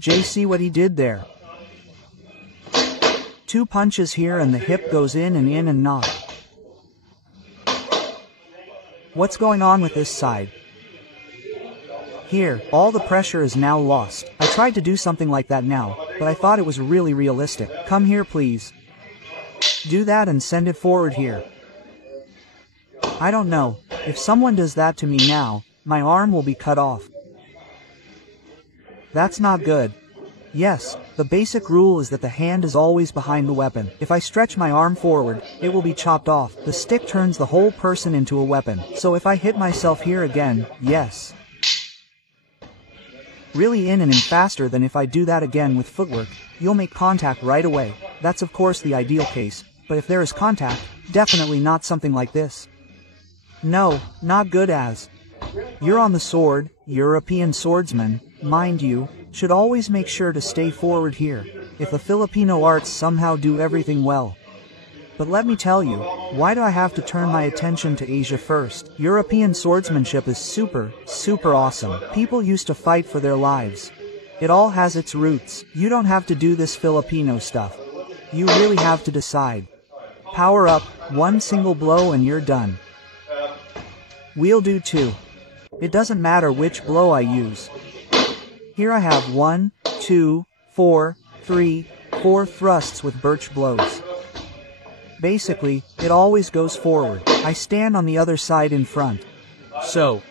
Jay, see what he did there? 2 punches here and the hip goes in and not. What's going on with this side? Here, all the pressure is now lost. I tried to do something like that now, but I thought it was really realistic. Come here please. Do that and send it forward here. I don't know. If someone does that to me now, my arm will be cut off. That's not good. Yes, the basic rule is that the hand is always behind the weapon. If I stretch my arm forward, it will be chopped off. The stick turns the whole person into a weapon. So if I hit myself here again, yes. Really in and faster than if I do that again with footwork, you'll make contact right away. That's of course the ideal case, but if there is contact, definitely not something like this. No, not good as. You're on the sword, European swordsman, mind you, should always make sure to stay forward here, if the Filipino arts somehow do everything well. But let me tell you, why do I have to turn my attention to Asia first? European swordsmanship is super awesome. People used to fight for their lives. It all has its roots. You don't have to do this Filipino stuff. You really have to decide. Power up, 1 single blow and you're done. We'll do 2. It doesn't matter which blow I use. Here I have 1, 2, 4, 3, 4 thrusts with birch blows. Basically, it always goes forward. I stand on the other side in front. So.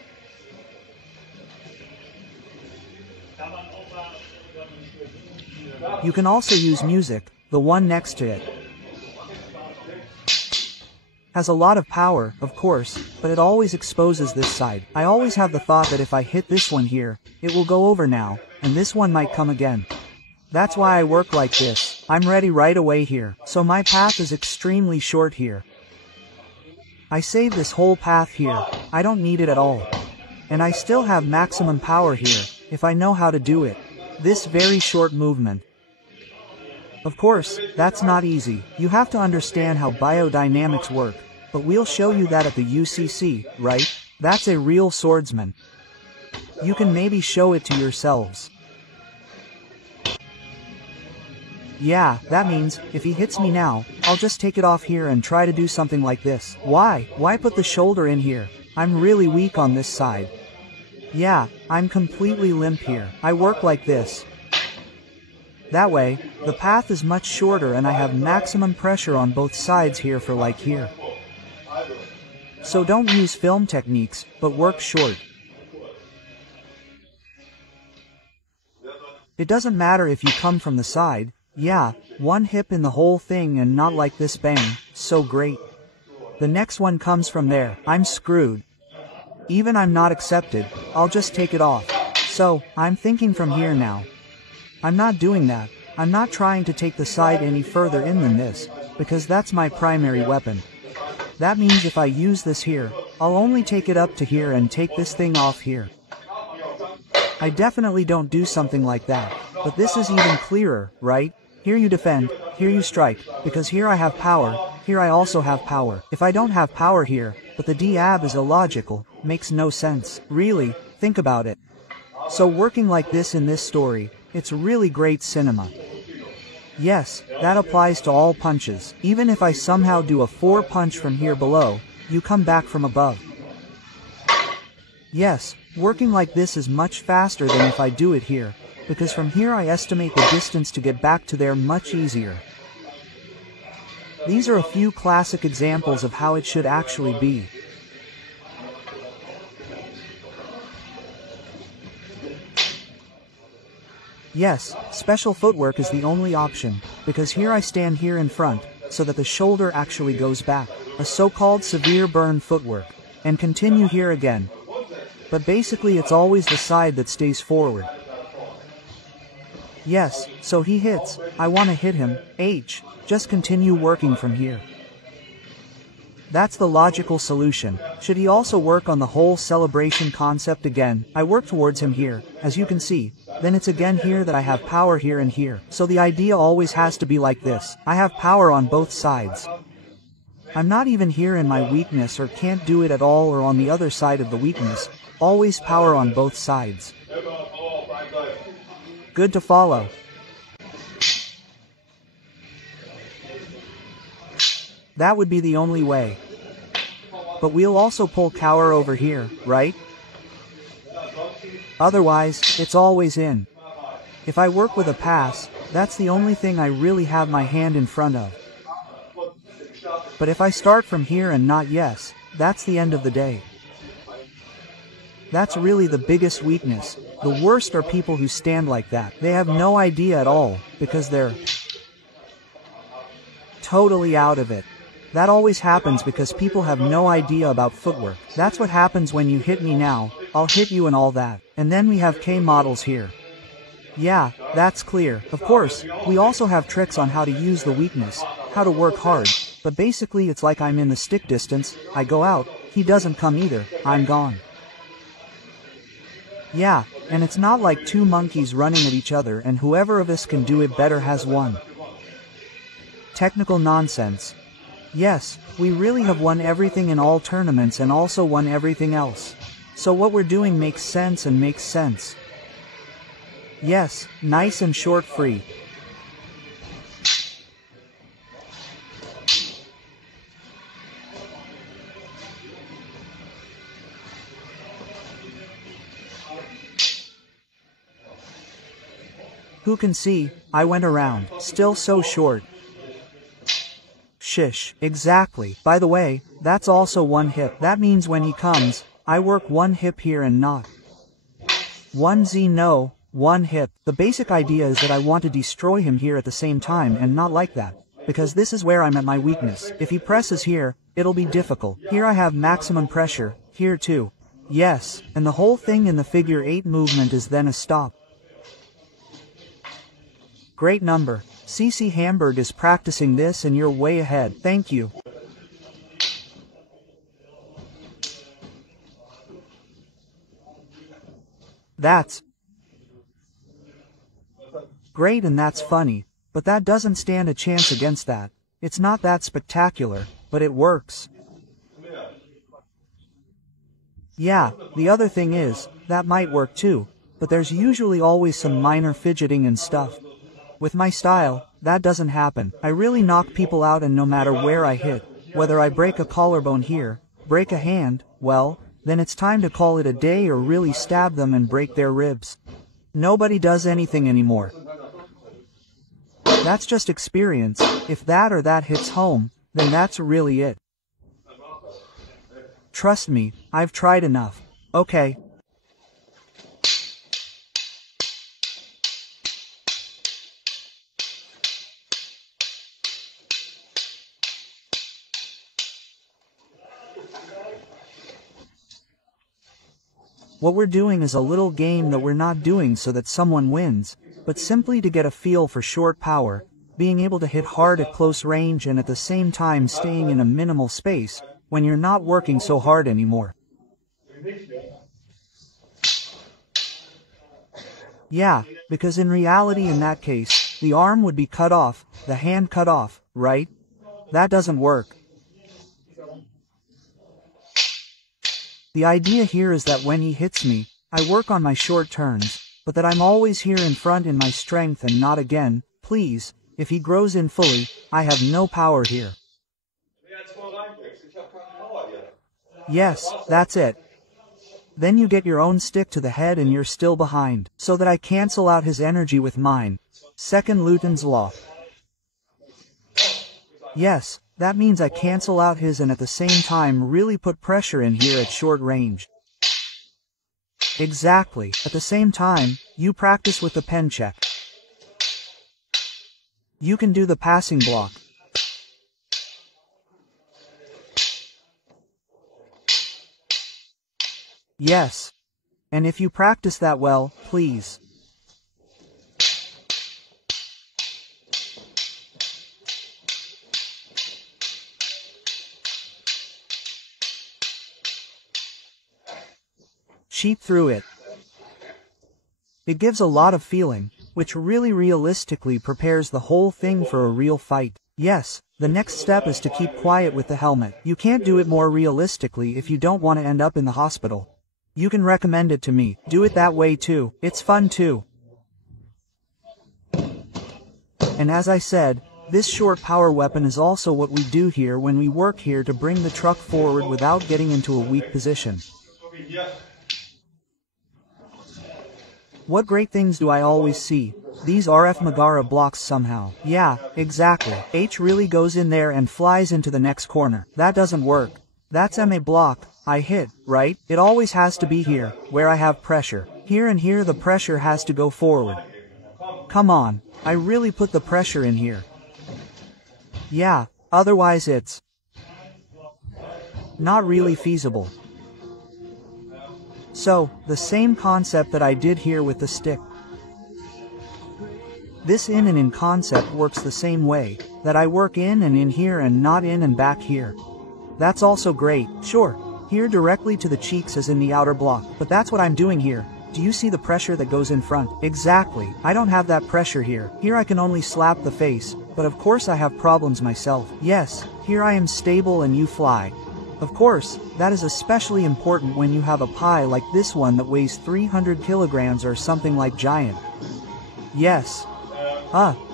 You can also use music, the one next to it. Has a lot of power, of course, but it always exposes this side. I always have the thought that if I hit this one here, it will go over now, and this one might come again. That's why I work like this. I'm ready right away here, so my path is extremely short here. I save this whole path here, I don't need it at all. And I still have maximum power here, if I know how to do it. This very short movement. Of course, that's not easy. You have to understand how biodynamics work. But we'll show you that at the UCC, right? That's a real swordsman. You can maybe show it to yourselves. Yeah, that means, if he hits me now, I'll just take it off here and try to do something like this. Why? Why put the shoulder in here? I'm really weak on this side. Yeah, I'm completely limp here. I work like this. That way, the path is much shorter and I have maximum pressure on both sides here for like here. So don't use film techniques, but work short. It doesn't matter if you come from the side, yeah, 1 hip in the whole thing and not like this bang, so great. The next one comes from there, I'm screwed. Even I'm not accepted, I'll just take it off. So, I'm thinking from here now. I'm not doing that, I'm not trying to take the side any further in than this, because that's my primary weapon. That means if I use this here, I'll only take it up to here and take this thing off here. I definitely don't do something like that, but this is even clearer, right? Here you defend, here you strike, because here I have power, here I also have power. If I don't have power here, but the D-ab is illogical, makes no sense. Really, think about it. So working like this in this story, it's really great cinema. Yes, that applies to all punches. Even if I somehow do a 4-punch from here below, you come back from above. Yes, working like this is much faster than if I do it here, because from here I estimate the distance to get back to there much easier. These are a few classic examples of how it should actually be. Yes, special footwork is the only option, because here I stand here in front, so that the shoulder actually goes back, a so-called severe burn footwork, and continue here again. But basically it's always the side that stays forward. Yes, so he hits, I want to hit him, just continue working from here. That's the logical solution. Should he also work on the whole celebration concept again? I work towards him here, as you can see. Then it's again here that I have power here and here. So the idea always has to be like this. I have power on both sides. I'm not even here in my weakness or can't do it at all or on the other side of the weakness. Always power on both sides. Good to follow. That would be the only way. But we'll also pull cower over here, right? Otherwise, it's always in. If I work with a pass, that's the only thing I really have my hand in front of. But if I start from here and not yes, that's the end of the day. That's really the biggest weakness. The worst are people who stand like that. They have no idea at all, because they're totally out of it. That always happens because people have no idea about footwork. That's what happens when you hit me now, I'll hit you and all that. And then we have K models here. Yeah, that's clear. Of course, we also have tricks on how to use the weakness, how to work hard, but basically it's like I'm in the stick distance, I go out, he doesn't come either, I'm gone. Yeah, and it's not like two monkeys running at each other and whoever of us can do it better has won. Technical nonsense. Yes, we really have won everything in all tournaments and also won everything else. So what we're doing makes sense and makes sense. Yes, nice and short free. Who can see, I went around, still so short. Shish, exactly. By the way, that's also one hip. That means when he comes, I work one hip here and not. 1Z no, one hip. The basic idea is that I want to destroy him here at the same time and not like that. Because this is where I'm at my weakness. If he presses here, it'll be difficult. Here I have maximum pressure, here too. Yes, and the whole thing in the figure 8 movement is then a stop. Great number. CC Hamburg is practicing this and you're way ahead. Thank you. That's great and that's funny, but that doesn't stand a chance against that. It's not that spectacular, but it works. Yeah, the other thing is, that might work too, but there's usually always some minor fidgeting and stuff. With my style, that doesn't happen. I really knock people out and no matter where I hit, whether I break a collarbone here, break a hand, well, then it's time to call it a day or really stab them and break their ribs. Nobody does anything anymore. That's just experience. If that or that hits home, then that's really it. Trust me, I've tried enough. Okay. What we're doing is a little game that we're not doing so that someone wins, but simply to get a feel for short power, being able to hit hard at close range and at the same time staying in a minimal space, when you're not working so hard anymore. Yeah, because in reality in that case, the arm would be cut off, the hand cut off, right? That doesn't work. The idea here is that when he hits me, I work on my short turns, but that I'm always here in front in my strength and not again, please, if he grows in fully, I have no power here. Yes, that's it. Then you get your own stick to the head and you're still behind, so that I cancel out his energy with mine. Second Newton's law. Yes, that means I cancel out his and at the same time really put pressure in here at short range. Exactly. At the same time, you practice with the pen check. You can do the passing block. Yes. And if you practice that well, please. Cheat through it. It gives a lot of feeling, which really realistically prepares the whole thing for a real fight. Yes, the next step is to keep quiet with the helmet. You can't do it more realistically if you don't want to end up in the hospital. You can recommend it to me. Do it that way too. It's fun too. And as I said, this short power weapon is also what we do here when we work here to bring the truck forward without getting into a weak position. What great things do I always see? These RF Megara blocks somehow. Yeah, exactly. H really goes in there and flies into the next corner. That doesn't work. That's MA block. I hit, right? It always has to be here, where I have pressure. Here and here the pressure has to go forward. Come on, I really put the pressure in here. Yeah, otherwise it's not really feasible. So, the same concept that I did here with the stick. This in and in concept works the same way, that I work in and in here and not in and back here. That's also great, sure, here directly to the cheeks as in the outer block, but that's what I'm doing here. Do you see the pressure that goes in front? Exactly, I don't have that pressure here. Here I can only slap the face, but of course I have problems myself. Yes, here I am stable and you fly. Of course, that is especially important when you have a pie like this one that weighs 300 kilograms or something like giant. Yes.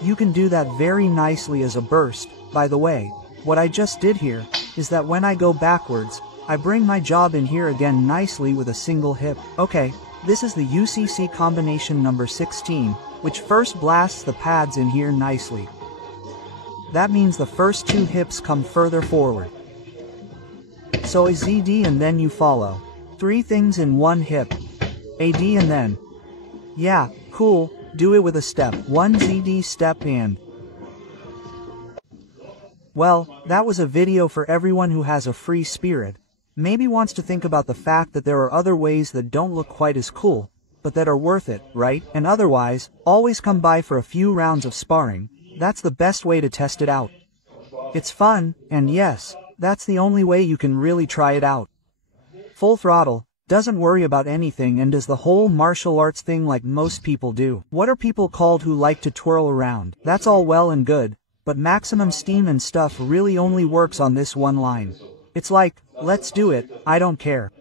You can do that very nicely as a burst. By the way, what I just did here, is that when I go backwards, I bring my job in here again nicely with a single hip. Okay, this is the UCC combination number 16, which first blasts the pads in here nicely. That means the first two hips come further forward. So a ZD and then you follow. 3 things in one hip. AD and then. Yeah, cool, do it with a step. 1 ZD step and. Well, that was a video for everyone who has a free spirit. Maybe wants to think about the fact that there are other ways that don't look quite as cool, but that are worth it, right? And otherwise, always come by for a few rounds of sparring. That's the best way to test it out. It's fun, and yes, that's the only way you can really try it out. Full throttle, doesn't worry about anything and does the whole martial arts thing like most people do. What are people called who like to twirl around? That's all well and good, but maximum steam and stuff really only works on this one line. It's like, let's do it, I don't care.